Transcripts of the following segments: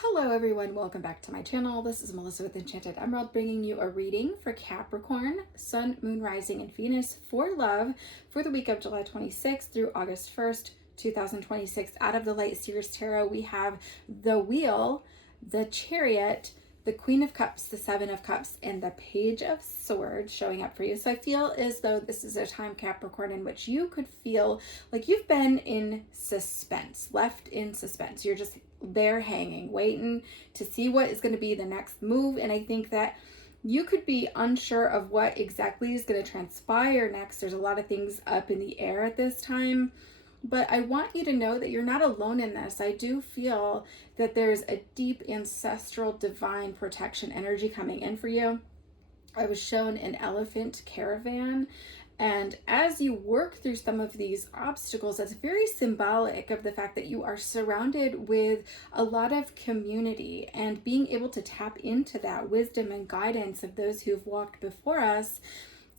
Hello everyone, welcome back to my channel. This is Melissa with Enchanted Emerald bringing you a reading for Capricorn, Sun, Moon, Rising, and Venus for love for the week of July 26th through August 1st, 2026. Out of the Light Seers Tarot, we have the Wheel, the Chariot, the Queen of Cups, the Seven of Cups, and the Page of Swords showing up for you. So I feel as though this is a time, Capricorn, in which you could feel like you've been in suspense, left in suspense. You're just there hanging, waiting to see what is going to be the next move. And I think that you could be unsure of what exactly is going to transpire next. There's a lot of things up in the air at this time. But I want you to know that you're not alone in this. I do feel that there's a deep ancestral divine protection energy coming in for you. I was shown an elephant caravan. And as you work through some of these obstacles, that's very symbolic of the fact that you are surrounded with a lot of community, and being able to tap into that wisdom and guidance of those who've walked before us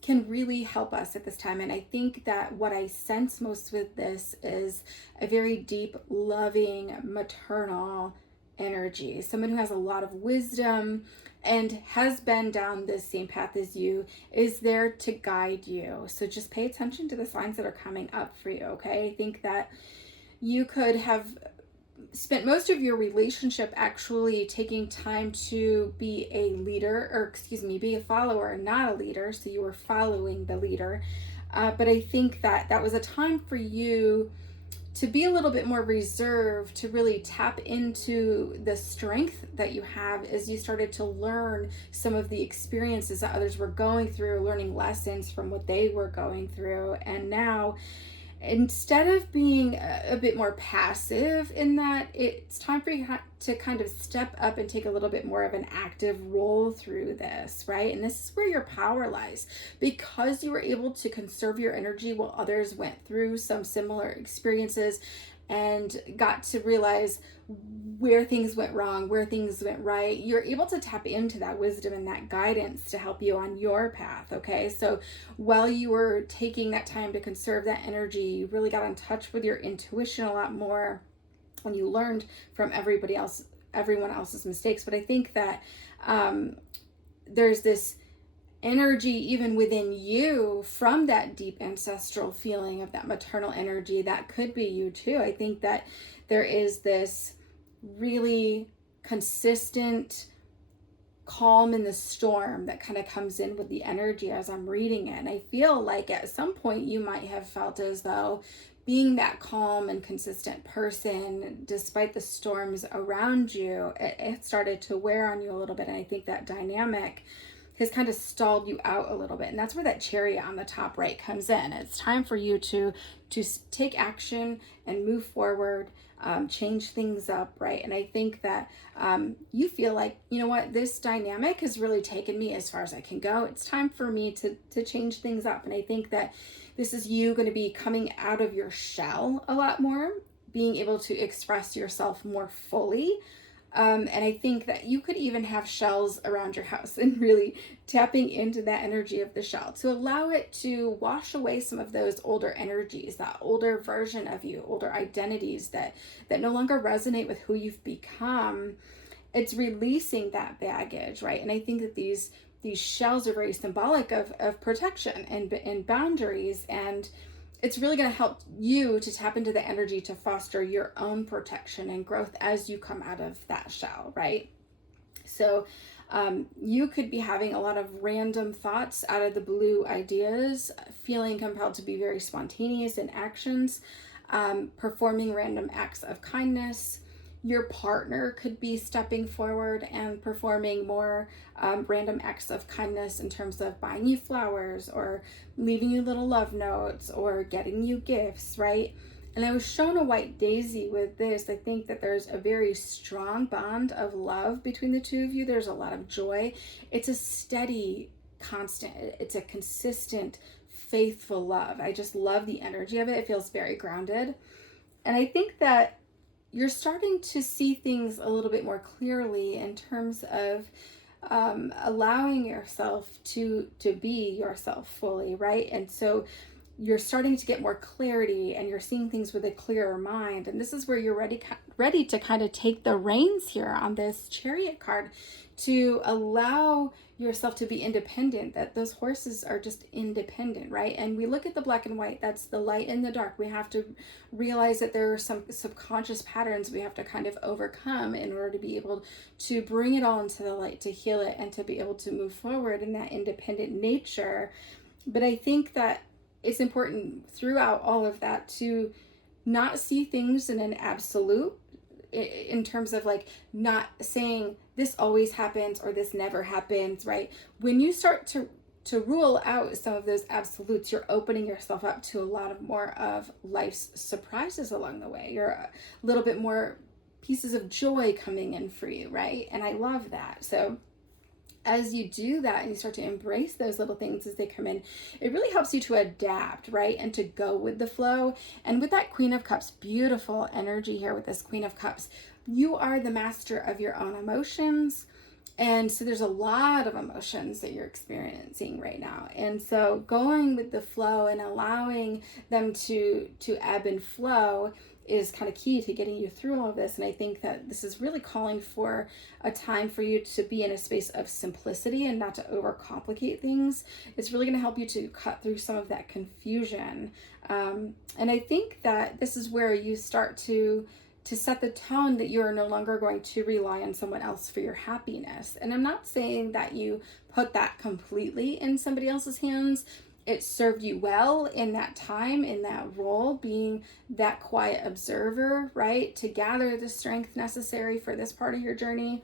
can really help us at this time. And I think that what I sense most with this is a very deep, loving, maternal energy. Someone who has a lot of wisdom and has been down this same path as you is there to guide you. So just pay attention to the signs that are coming up for you, okay? I think that you could have spent most of your relationship actually taking time to be a leader, or be a follower, not a leader. So you were following the leader. But I think that that was a time for you to be a little bit more reserved, to really tap into the strength that you have as you started to learn some of the experiences that others were going through, learning lessons from what they were going through. And now, instead of being a bit more passive in that, it's time for you to kind of step up and take a little bit more of an active role through this, right? And this is where your power lies, because you were able to conserve your energy while others went through some similar experiences and got to realize where things went wrong, where things went right. You're able to tap into that wisdom and that guidance to help you on your path, okay? So while you were taking that time to conserve that energy, you really got in touch with your intuition a lot more, and you learned from everyone else's mistakes. But I think that there's this energy even within you from that deep ancestral feeling of that maternal energy that could be you too. I think that there is this really consistent calm in the storm that kind of comes in with the energy as I'm reading it. And I feel like at some point you might have felt as though being that calm and consistent person, despite the storms around you, it started to wear on you a little bit. And I think that dynamic has kind of stalled you out a little bit. And that's where that chariot on the top right comes in. It's time for you to take action and move forward, change things up, right? And I think that you feel like, you know what, this dynamic has really taken me as far as I can go. It's time for me to change things up. And I think that this is you going to be coming out of your shell a lot more, being able to express yourself more fully. And I think that you could even have shells around your house, and really tapping into that energy of the shell to allow it to wash away some of those older energies, that older version of you, older identities that no longer resonate with who you've become. It's releasing that baggage, right? And I think that these shells are very symbolic of protection and boundaries, and it's really going to help you to tap into the energy to foster your own protection and growth as you come out of that shell, right? So you could be having a lot of random thoughts, out of the blue ideas, feeling compelled to be very spontaneous in actions, performing random acts of kindness. Your partner could be stepping forward and performing more random acts of kindness in terms of buying you flowers or leaving you little love notes or getting you gifts, right? And I was shown a white daisy with this. I think that there's a very strong bond of love between the two of you. There's a lot of joy. It's a steady, constant, it's a consistent, faithful love. I just love the energy of it. It feels very grounded. And I think that you're starting to see things a little bit more clearly in terms of allowing yourself to be yourself fully, right? And so you're starting to get more clarity and you're seeing things with a clearer mind. And this is where you're ready to kind of take the reins here on this Chariot card, to allow yourself to be independent, that those horses are just independent, right? And we look at the black and white, that's the light and the dark. We have to realize that there are some subconscious patterns we have to kind of overcome in order to be able to bring it all into the light, to heal it, and to be able to move forward in that independent nature. But I think that it's important throughout all of that to not see things in an absolute, in terms of like not saying this always happens or this never happens, right? When you start to rule out some of those absolutes, you're opening yourself up to a lot of more of life's surprises along the way. You're a little bit more pieces of joy coming in for you, right? And I love that. So as you do that and you start to embrace those little things as they come in, it really helps you to adapt, right? And to go with the flow. And with that Queen of Cups, beautiful energy here with this Queen of Cups, you are the master of your own emotions. And so there's a lot of emotions that you're experiencing right now. And so going with the flow and allowing them to ebb and flow is kind of key to getting you through all of this. And I think that this is really calling for a time for you to be in a space of simplicity and not to overcomplicate things. It's really going to help you to cut through some of that confusion. And I think that this is where you start to set the tone that you are no longer going to rely on someone else for your happiness. And I'm not saying that you put that completely in somebody else's hands. It served you well in that time, in that role, being that quiet observer, right? To gather the strength necessary for this part of your journey.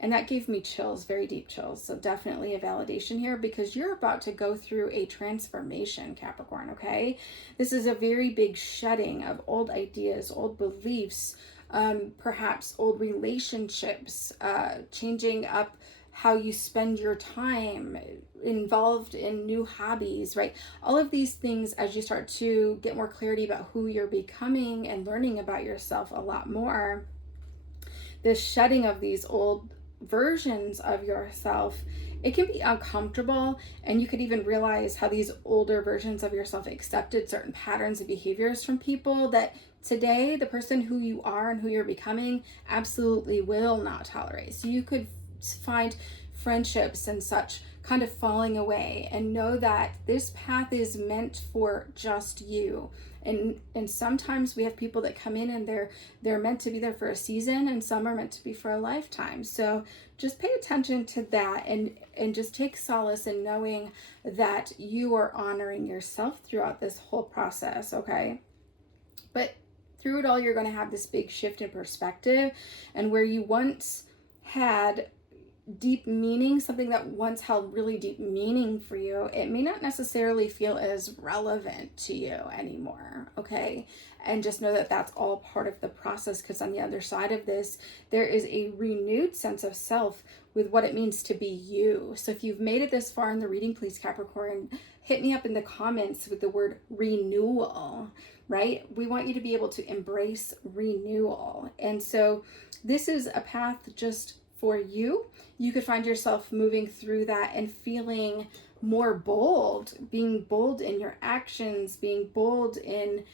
And that gave me chills, very deep chills. So definitely a validation here, because you're about to go through a transformation, Capricorn, okay? This is a very big shedding of old ideas, old beliefs, perhaps old relationships, changing up how you spend your time, involved in new hobbies, right? All of these things, as you start to get more clarity about who you're becoming and learning about yourself a lot more, this shedding of these old versions of yourself, it can be uncomfortable, and you could even realize how these older versions of yourself accepted certain patterns and behaviors from people that today the person who you are and who you're becoming absolutely will not tolerate. So you could find friendships and such kind of falling away, and know that this path is meant for just you. And sometimes we have people that come in and they're meant to be there for a season, and some are meant to be for a lifetime. So just pay attention to that, and just take solace in knowing that you are honoring yourself throughout this whole process, okay? But through it all, you're going to have this big shift in perspective, and where you once had deep meaning, something that once held really deep meaning for you, it may not necessarily feel as relevant to you anymore, okay? And just know that that's all part of the process, because on the other side of this, there is a renewed sense of self with what it means to be you. So if you've made it this far in the reading, please, Capricorn, hit me up in the comments with the word renewal, right? We want you to be able to embrace renewal. And so this is a path just for you. You could find yourself moving through that and feeling more bold, being bold in your actions, being bold in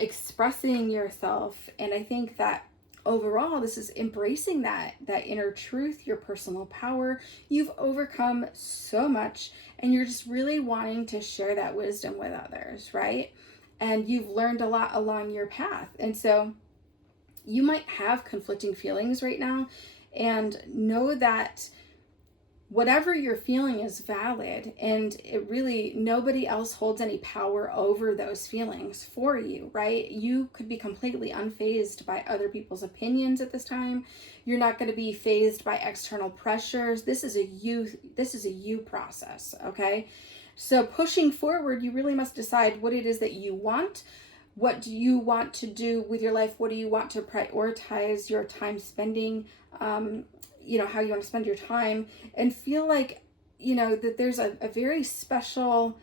expressing yourself. And I think that overall, this is embracing that inner truth, your personal power. You've overcome so much, and you're just really wanting to share that wisdom with others, right? And you've learned a lot along your path. And so you might have conflicting feelings right now, and know that whatever you're feeling is valid, and it really, nobody else holds any power over those feelings for you, right? You could be completely unfazed by other people's opinions at this time. You're not going to be fazed by external pressures. This is a you process, okay? So pushing forward, you really must decide what it is that you want. What do you want to do with your life? What do you want to prioritize your time spending? How you want to spend your time, and feel like, that there's a very special,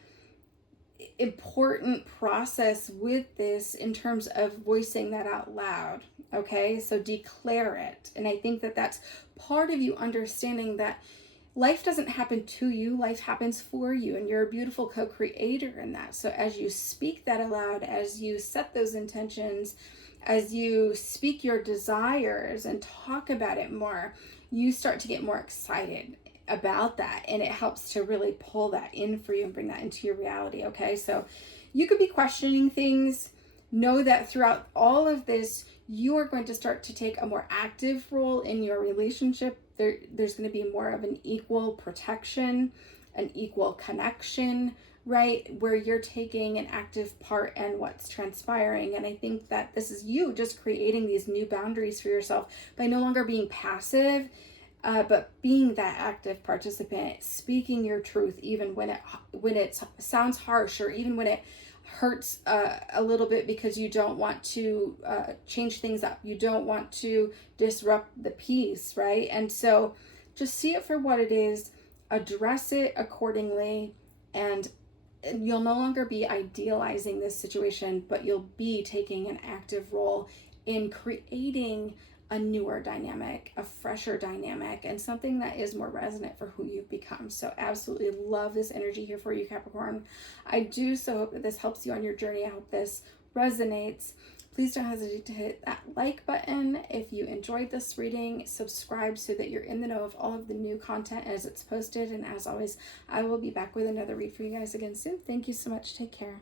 important process with this in terms of voicing that out loud. Okay, so declare it. And I think that that's part of you understanding that life doesn't happen to you, life happens for you, and you're a beautiful co-creator in that. So as you speak that aloud, as you set those intentions, as you speak your desires and talk about it more, you start to get more excited about that, and it helps to really pull that in for you and bring that into your reality. Okay, so you could be questioning things. Know that throughout all of this, you are going to start to take a more active role in your relationship. There's going to be more of an equal protection, an equal connection, right? Where you're taking an active part in what's transpiring. And I think that this is you just creating these new boundaries for yourself by no longer being passive, but being that active participant, speaking your truth, even when it sounds harsh, or even when it hurts a little bit, because you don't want to change things up. You don't want to disrupt the peace, right? And so just see it for what it is, address it accordingly, and you'll no longer be idealizing this situation, but you'll be taking an active role in creating a newer dynamic, a fresher dynamic, and something that is more resonant for who you've become. So absolutely love this energy here for you, Capricorn. I do so hope that this helps you on your journey. I hope this resonates. Please don't hesitate to hit that like button if you enjoyed this reading. Subscribe so that you're in the know of all of the new content as it's posted. And as always, I will be back with another read for you guys again soon. Thank you so much. Take care.